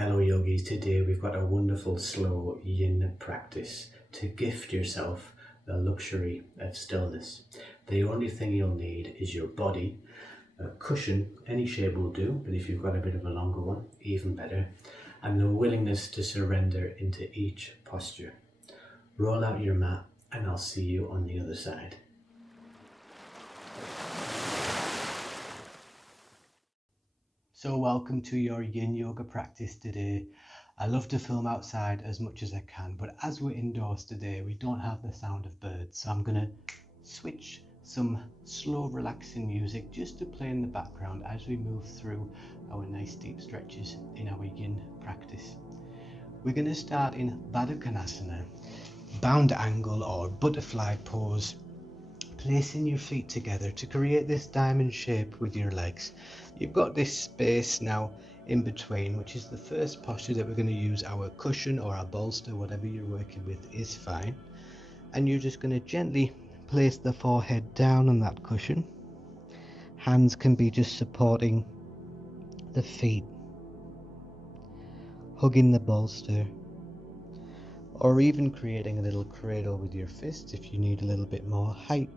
Hello yogis, today we've got a wonderful slow yin practice to gift yourself the luxury of stillness. The only thing you'll need is your body, a cushion, any shape will do, but if you've got a bit of a longer one, even better, and the willingness to surrender into each posture. Roll out your mat and I'll see you on the other side. So welcome to your yin yoga practice today. I love to film outside as much as I can, but as we're indoors today, we don't have the sound of birds. So I'm gonna switch some slow relaxing music just to play in the background as we move through our nice deep stretches in our yin practice. We're gonna start in Baddha Konasana, bound angle or butterfly pose, placing your feet together to create this diamond shape with your legs. You've got this space now in between, which is the first posture that we're going to use. Our cushion or our bolster, whatever you're working with, is fine. And you're just going to gently place the forehead down on that cushion. Hands can be just supporting the feet, hugging the bolster, or even creating a little cradle with your fists if you need a little bit more height.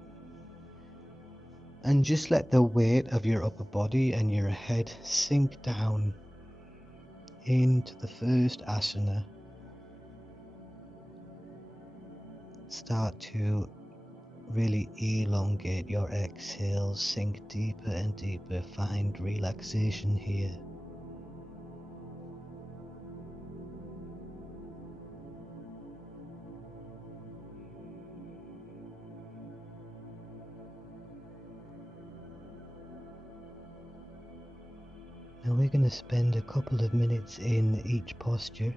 And just let the weight of your upper body and your head sink down into the first asana. Start to really elongate your exhales, sink deeper and deeper, find relaxation here. Now we're going to spend a couple of minutes in each posture.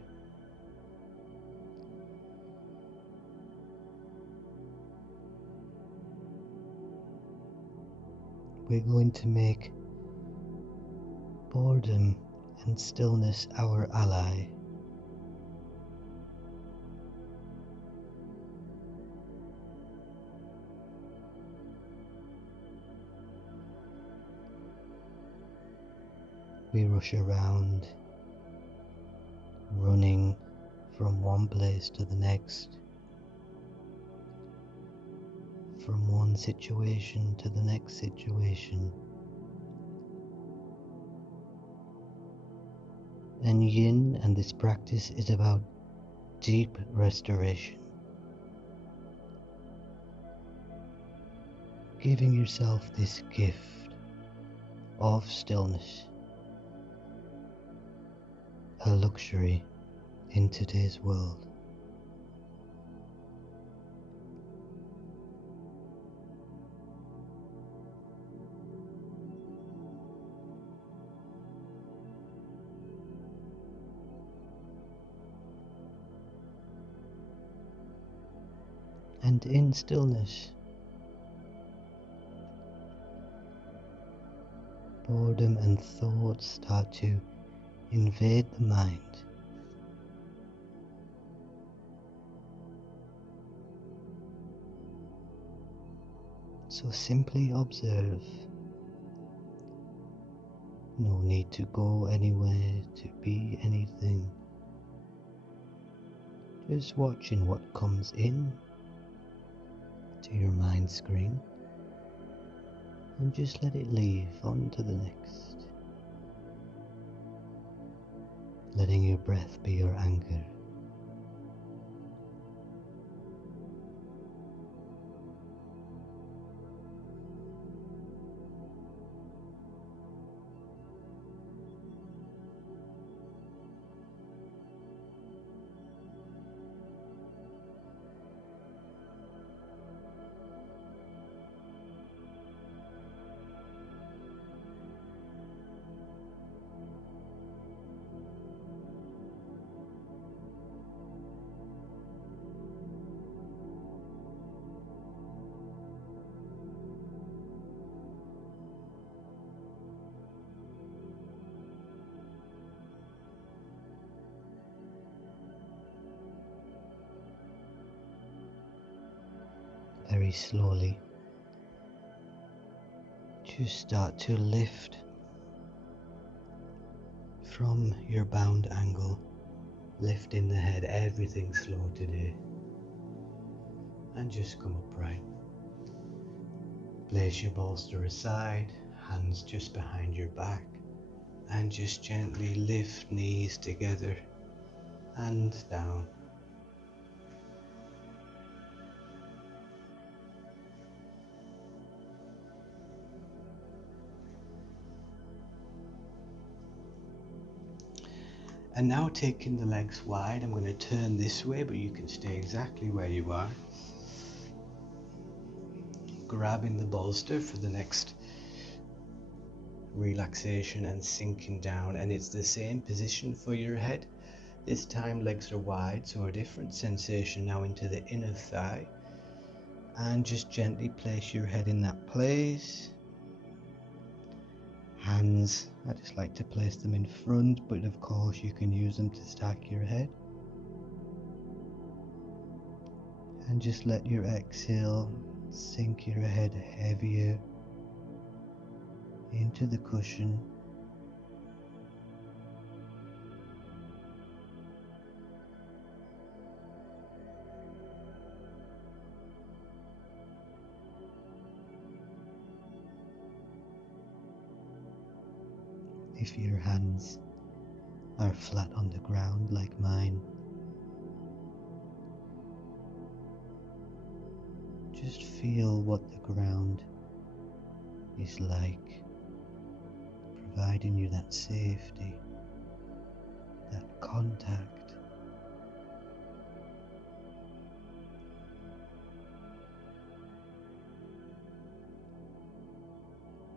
We're going to make boredom and stillness our ally. We rush around, running from one place to the next, from one situation to the next situation. And yin and this practice is about deep restoration. Giving yourself this gift of stillness, a luxury in today's world. And in stillness, boredom and thoughts start to invade the mind. So simply observe. No need to go anywhere, to be anything. Just watching what comes in to your mind screen and just let it leave on to the next. Letting your breath be your anchor. Very slowly, just start to lift from your bound angle. Lifting the head, everything slow today. And just come upright. Place your bolster aside, hands just behind your back, and just gently lift knees together and down. And now taking the legs wide, I'm going to turn this way, but you can stay exactly where you are. Grabbing the bolster for the next relaxation and sinking down, and it's the same position for your head. This time legs are wide, so a different sensation now into the inner thigh. And just gently place your head in that place. Hands, I just like to place them in front, but of course you can use them to stack your head. And just let your exhale sink your head heavier into the cushion. If your hands are flat on the ground like mine, just feel what the ground is like, providing you that safety, that contact.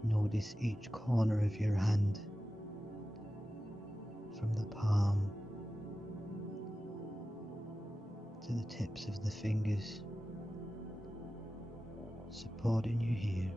Notice each corner of your hand, from the palm to the tips of the fingers, supporting you here.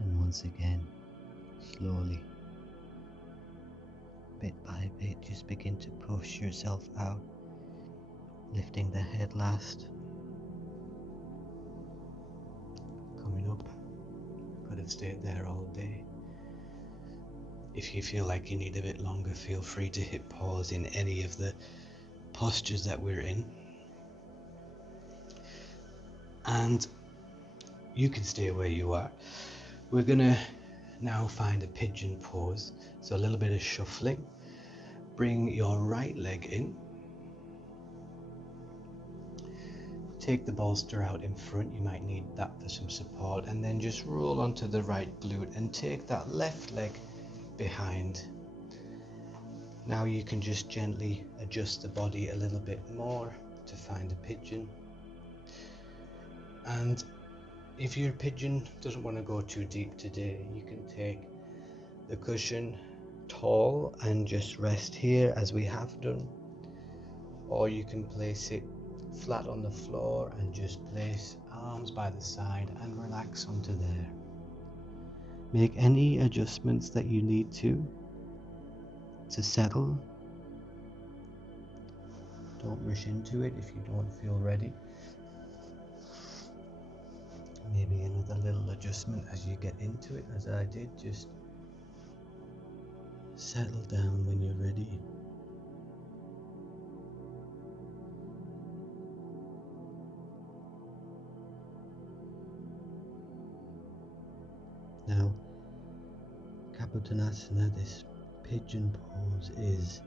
And once again, slowly, bit by bit, just begin to push yourself out, lifting the head last. Coming up, could have stayed there all day. If you feel like you need a bit longer, feel free to hit pause in any of the postures that we're in. And you can stay where you are. We're gonna now find a pigeon pose. So a little bit of shuffling. Bring your right leg in. Take the bolster out in front, you might need that for some support, and then just roll onto the right glute and take that left leg behind. Now you can just gently adjust the body a little bit more to find a pigeon. And if your pigeon doesn't want to go too deep today, you can take the cushion tall and just rest here as we have done, or you can place it flat on the floor and just place arms by the side and relax onto there. Make any adjustments that you need to settle. Don't rush into it if you don't feel ready. Maybe another little adjustment as you get into it, as I did. Just settle down when you're ready. Now, Kapotanasana, this pigeon pose, is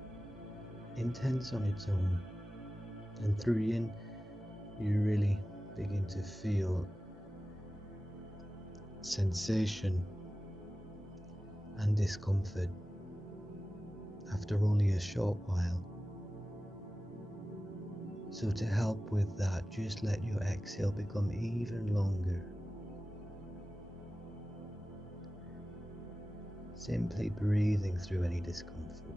intense on its own, and through yin you really begin to feel sensation and discomfort after only a short while. So to help with that, just let your exhale become even longer. Simply breathing through any discomfort.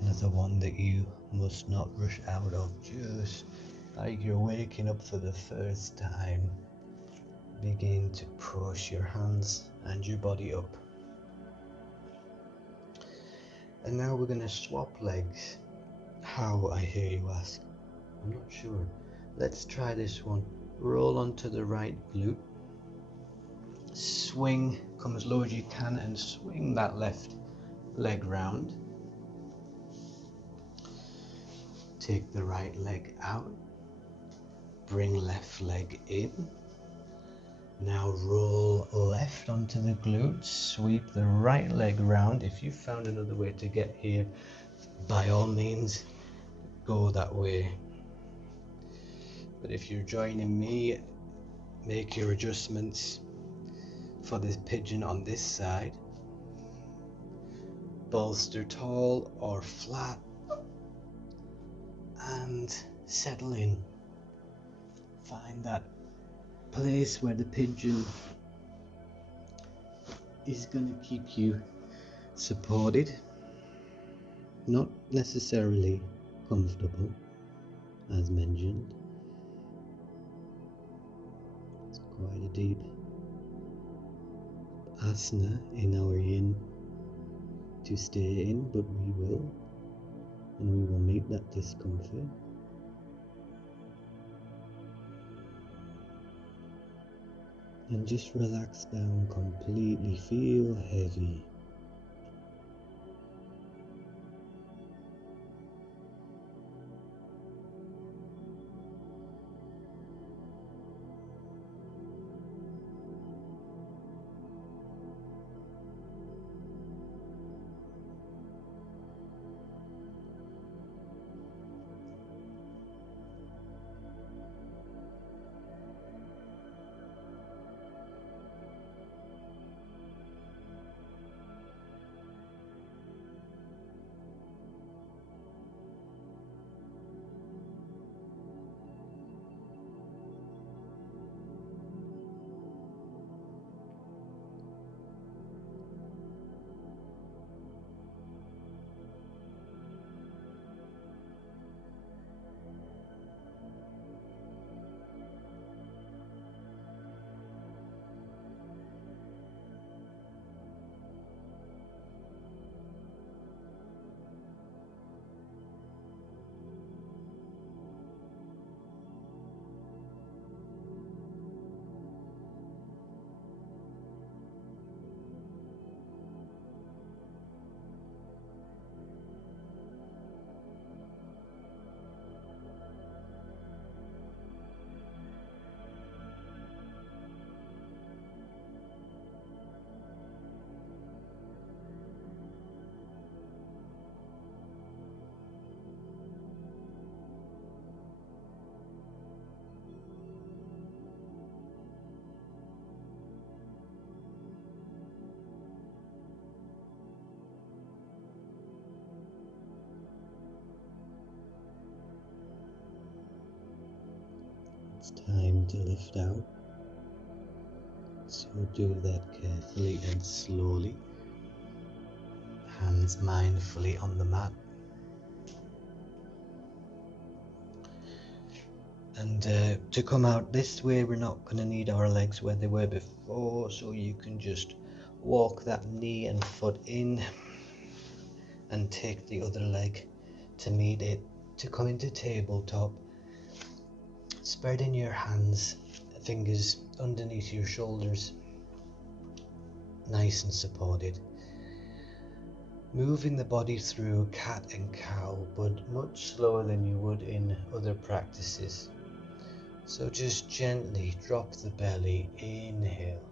Another one that you must not rush out of, just like you're waking up for the first time. Begin to push your hands and your body up. And now we're going to swap legs. How, I hear you ask? I'm not sure. Let's try this one. Roll onto the right glute. Swing, come as low as you can and swing that left leg round. Take the right leg out. Bring left leg in. Now roll left onto the glutes. Sweep the right leg round. If you found another way to get here, by all means, go that way. But if you're joining me, make your adjustments for this pigeon on this side. Bolster tall or flat. And settle in. Find that place where the pigeon is going to keep you supported, not necessarily comfortable, as mentioned. It's quite a deep asana in our yin to stay in, but we will. And we will meet that discomfort. And just relax down completely. Feel heavy. it's time to lift out. So do that carefully and slowly. Hands mindfully on the mat. And to come out this way, we're not going to need our legs where they were before, so you can just walk that knee and foot in and take the other leg to meet it, to come into tabletop. Spreading your hands, fingers underneath your shoulders, nice and supported. Moving the body through cat and cow, but much slower than you would in other practices. So just gently drop the belly, inhale.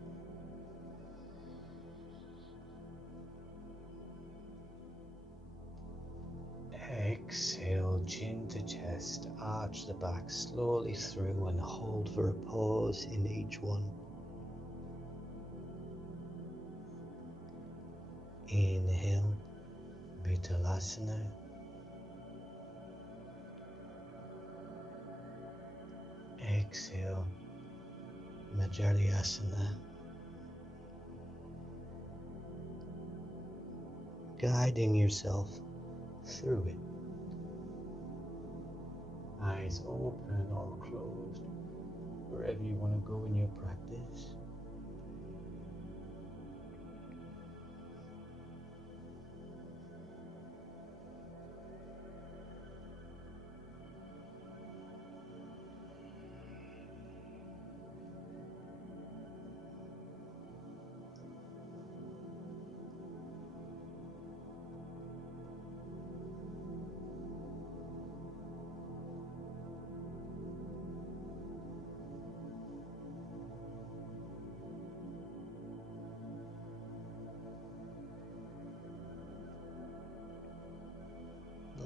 Exhale, chin to chest, arch the back slowly through and hold for a pause in each one. Inhale, Vitalasana. Exhale, Majalyasana. Guiding yourself through it. Eyes open or closed, wherever you want to go in your practice.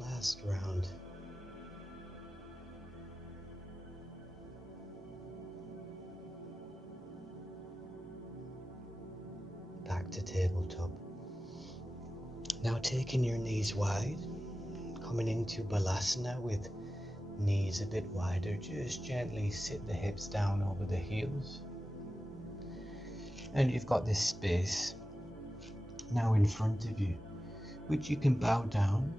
Last round. Back to tabletop. Now taking your knees wide, coming into Balasana with knees a bit wider, just gently sit the hips down over the heels. And you've got this space now in front of you, which you can bow down,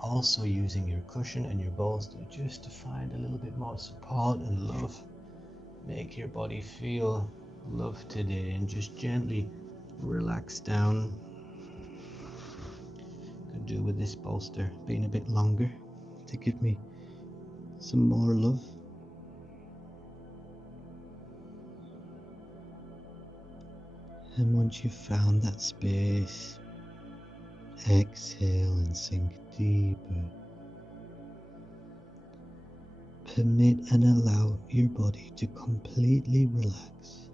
also using your cushion and your bolster just to find a little bit more support and love. Make your body feel love today and just gently relax down. Could do with this bolster being a bit longer to give me some more love. And once you've found that space, exhale and sink deeper. Permit and allow your body to completely relax.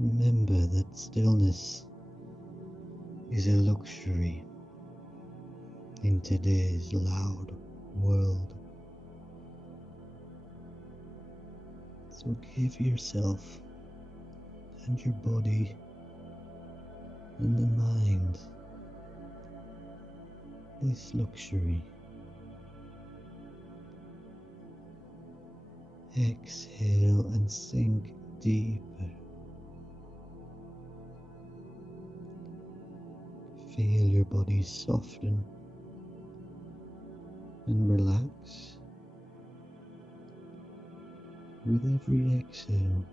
Remember that stillness is a luxury in today's loud world. So give yourself and your body and the mind this luxury. Exhale and sink deeper. Feel your body soften and relax with every exhale.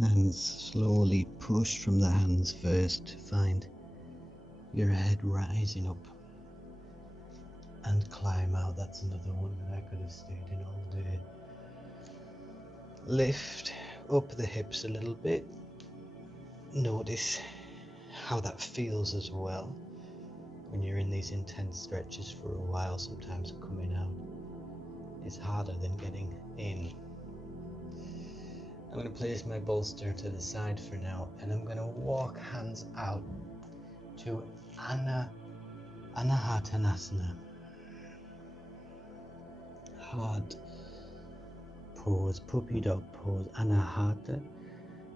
And slowly push from the hands first to find your head rising up and climb out. That's another one that I could have stayed in all day. Lift up the hips a little bit. Notice how that feels as well when you're in these intense stretches for a while. Sometimes coming out is harder than getting in. I'm going to place my bolster to the side for now, and I'm going to walk hands out to Anahatanasana. Hard pose, puppy dog pose. Anahata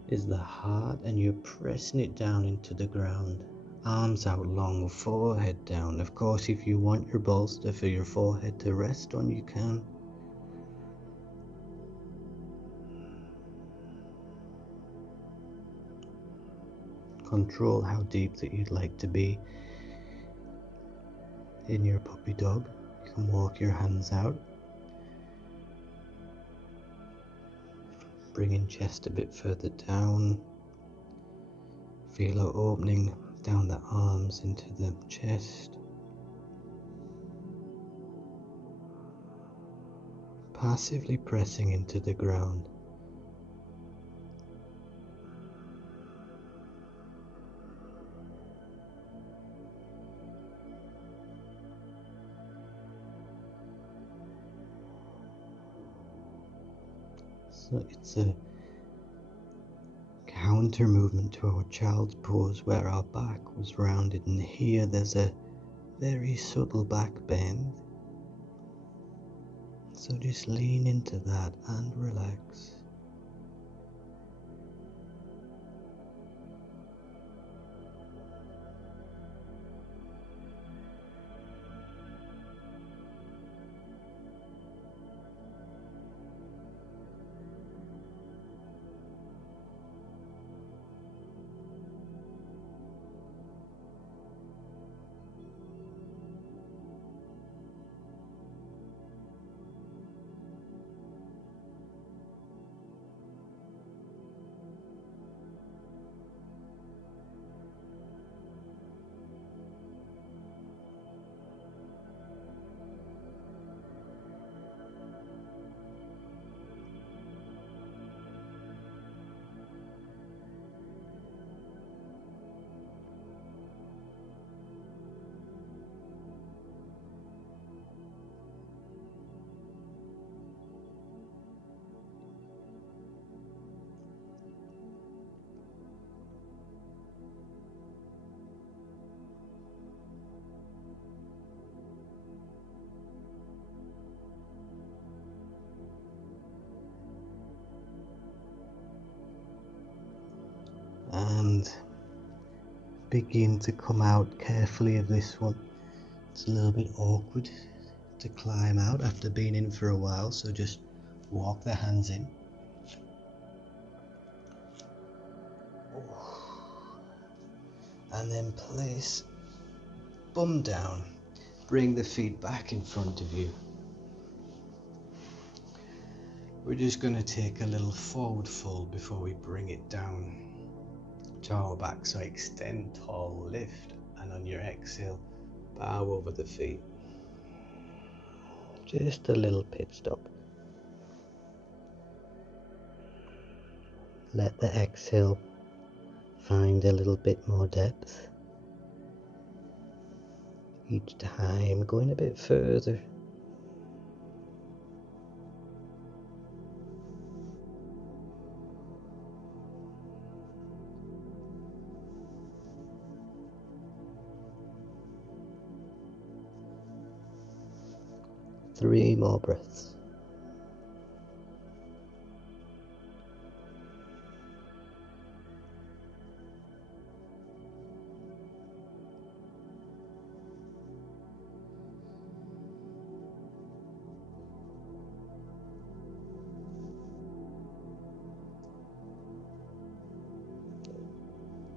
is the heart, and you're pressing it down into the ground. Arms out long, forehead down. Of course, if you want your bolster for your forehead to rest on, you can. Control how deep that you'd like to be in your puppy dog. You can walk your hands out, bringing chest a bit further down. Feel it opening down the arms into the chest. Passively pressing into the ground. So it's a counter movement to our child's pose where our back was rounded, and here there's a very subtle back bend. So just lean into that and relax. And begin to come out carefully of this one. It's a little bit awkward to climb out after being in for a while, so just walk the hands in. And then place bum down. Bring the feet back in front of you. We're just going to take a little forward fold before we bring it down to our back. So extend tall, lift, and on your exhale, bow over the feet. Just a little pit stop. Let the exhale find a little bit more depth. Each time going a bit further. Three more breaths.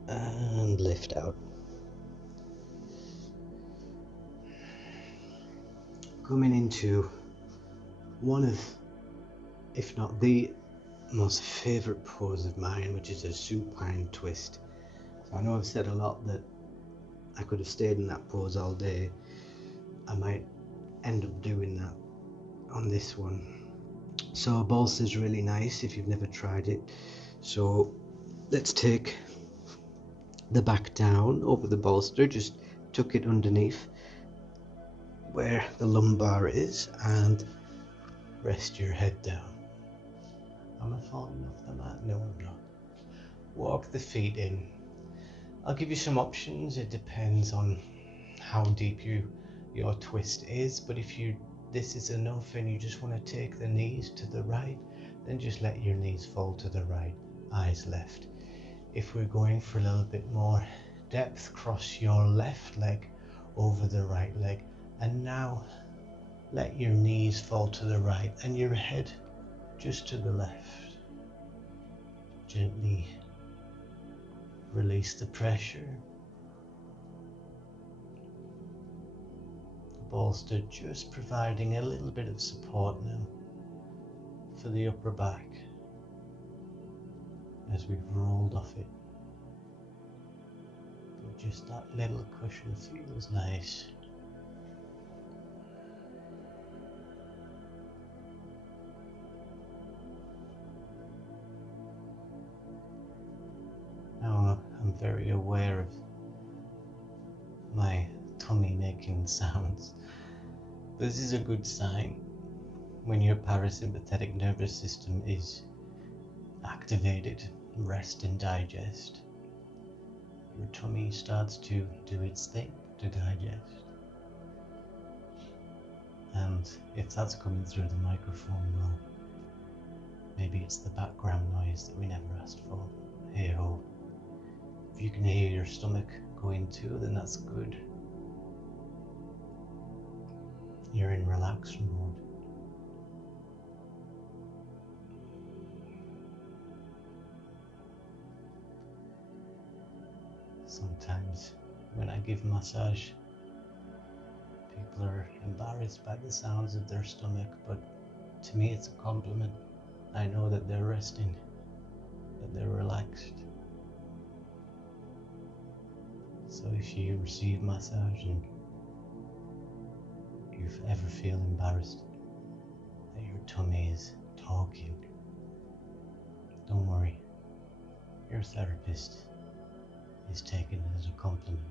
And lift out. Coming into one of, if not the most favourite pose of mine, which is a supine twist. So I know I've said a lot that I could have stayed in that pose all day. I might end up doing that on this one. So a bolster is really nice if you've never tried it. So let's take the back down over the bolster, just tuck it underneath where the lumbar is and rest your head down. Am I falling off the mat? No, I'm not. Walk the feet in. I'll give you some options. It depends on how deep your twist is, but if this is enough and you just want to take the knees to the right, then just let your knees fall to the right, eyes left. If we're going for a little bit more depth, cross your left leg over the right leg, and now let your knees fall to the right and your head just to the left. Gently release the pressure. The bolster just providing a little bit of support now for the upper back as we've rolled off it. But just that little cushion feels nice. Now I'm very aware of my tummy making sounds. This is a good sign when your parasympathetic nervous system is activated. Rest and digest. Your tummy starts to do its thing to digest. And if that's coming through the microphone, well, maybe it's the background noise that we never asked for. Hey ho. If you can hear your stomach going too, then that's good. You're in relaxed mode. Sometimes when I give massage, people are embarrassed by the sounds of their stomach, but to me it's a compliment. I know that they're resting, that they're relaxed. So if you receive massage and you ever feel embarrassed that your tummy is talking, don't worry. Your therapist is taking it as a compliment.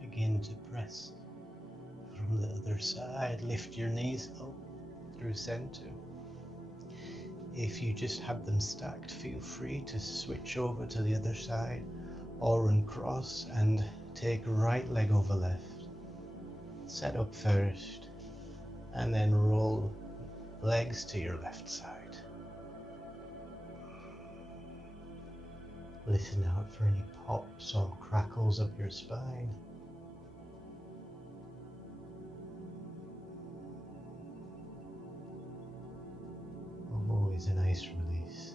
Begin to press from the other side. Lift your knees up through center. If you just have them stacked, feel free to switch over to the other side or run cross and take right leg over left. Set up first and then roll legs to your left side. Listen out for any pops or crackles up your spine. Always a nice release.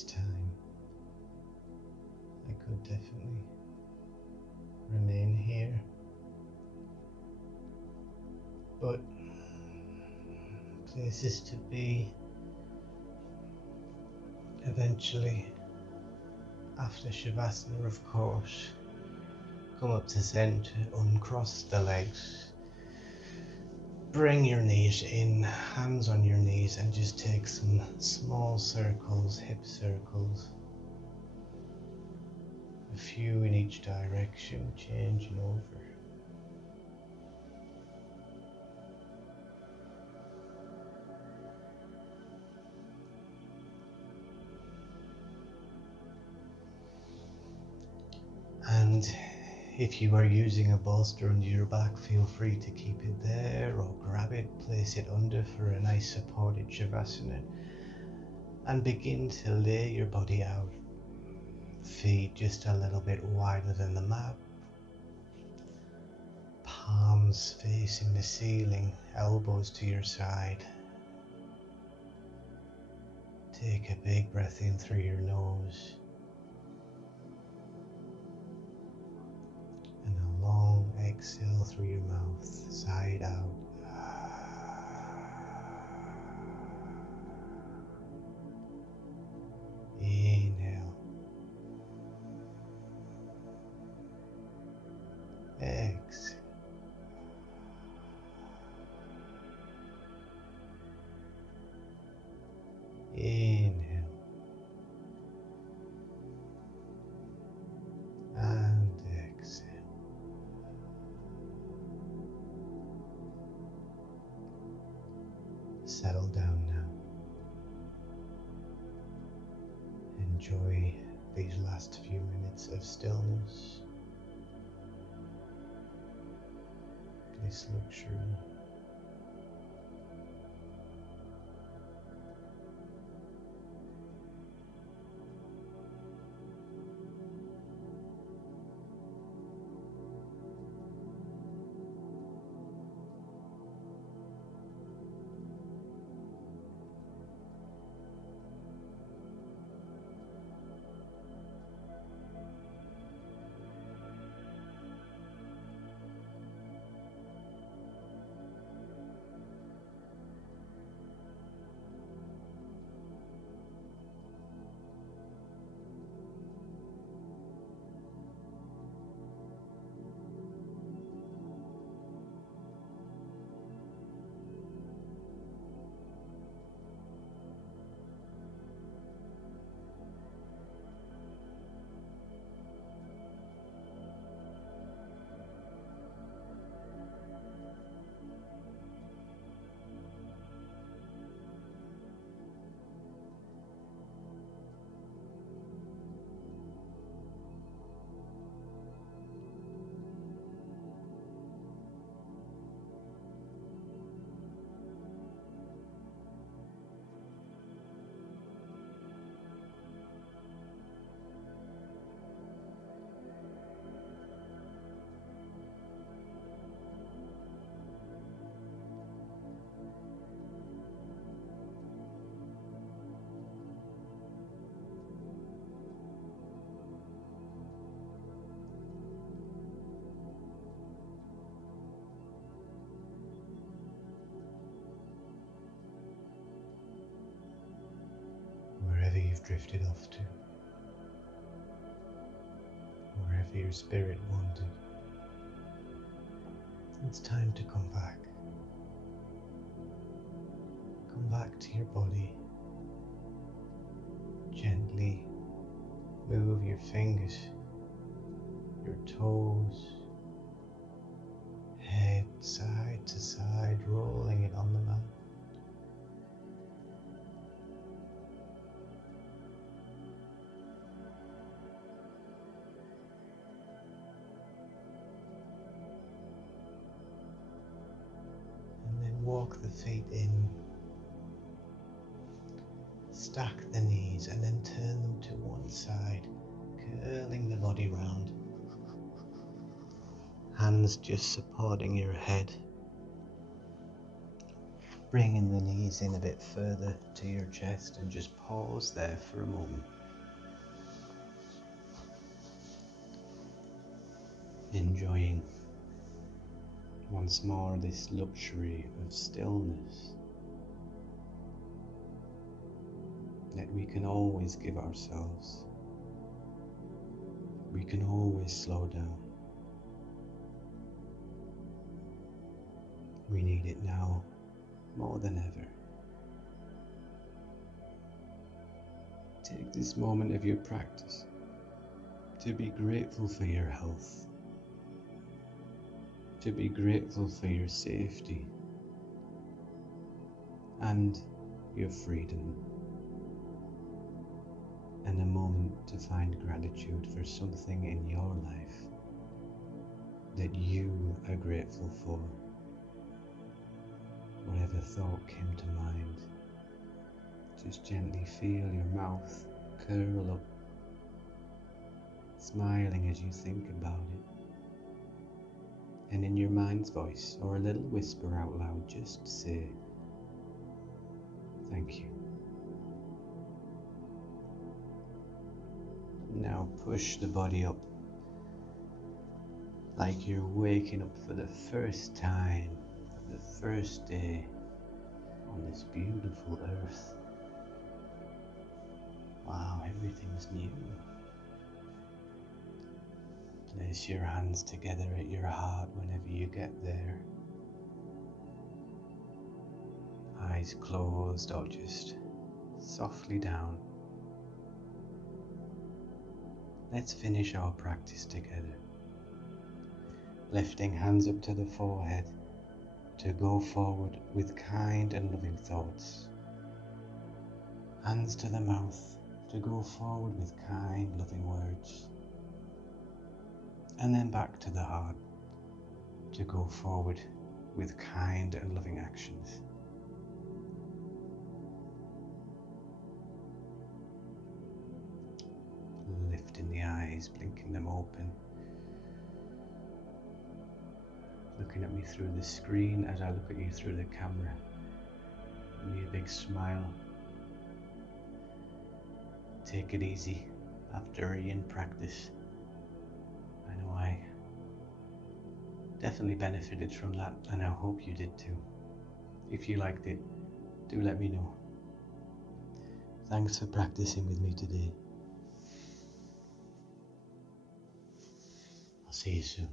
it's time. I could definitely remain here, but places to be eventually. After Shavasana, of course, come up to center, uncross the legs, bring your knees in, hands on your knees, and just take some small circles, hip circles, a few in each direction, changing over. And if you are using a bolster under your back, feel free to keep it there or grab it, place it under for a nice supported Shavasana, and begin to lay your body out. Feet just a little bit wider than the mat, palms facing the ceiling, elbows to your side. Take a big breath in through your nose and a long exhale through your mouth, side out. Inhale. Exhale. Inhale. And exhale. Settle down now. Enjoy these last few minutes of stillness, this luxury. Wherever you've drifted off to, wherever your spirit wandered, it's time to come back. Come back to your body. Gently move your fingers, your toes, head side to side, rolling it on the mat. Walk the feet in, stack the knees and then turn them to one side, curling the body round. Hands just supporting your head. Bringing the knees in a bit further to your chest and just pause there for a moment. Enjoying once more this luxury of stillness that we can always give ourselves. We can always slow down. We need it now more than ever. Take this moment of your practice to be grateful for your health, to be grateful for your safety and your freedom, and a moment to find gratitude for something in your life that you are grateful for. Whatever thought came to mind, just gently feel your mouth curl up, smiling as you think about it. And in your mind's voice, or a little whisper out loud, just say, thank you. Now push the body up like you're waking up for the first time, the first day on this beautiful earth. Wow, everything's new. Place your hands together at your heart whenever you get there. Eyes closed or just softly down. Let's finish our practice together. Lifting hands up to the forehead to go forward with kind and loving thoughts. Hands to the mouth to go forward with kind, loving words. And then back to the heart to go forward with kind and loving actions. Lifting the eyes, blinking them open. Looking at me through the screen as I look at you through the camera. Give me a big smile. Take it easy after a yin practice. I know I definitely benefited from that, and I hope you did too. If you liked it, do let me know. Thanks for practicing with me today. I'll see you soon.